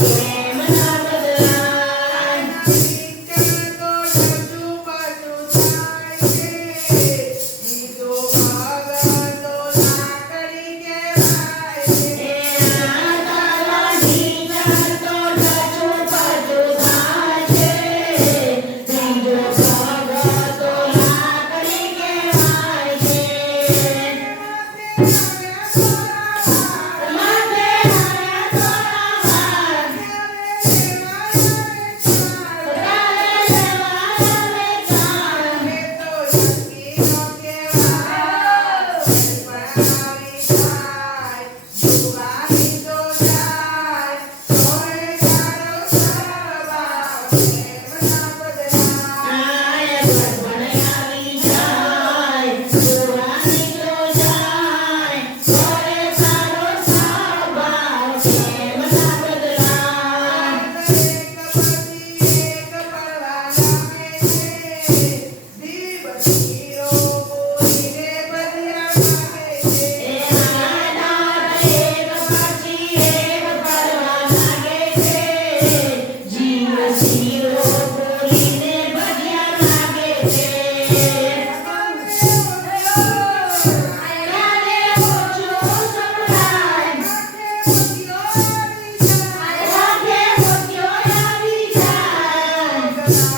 Yeah. Yeah.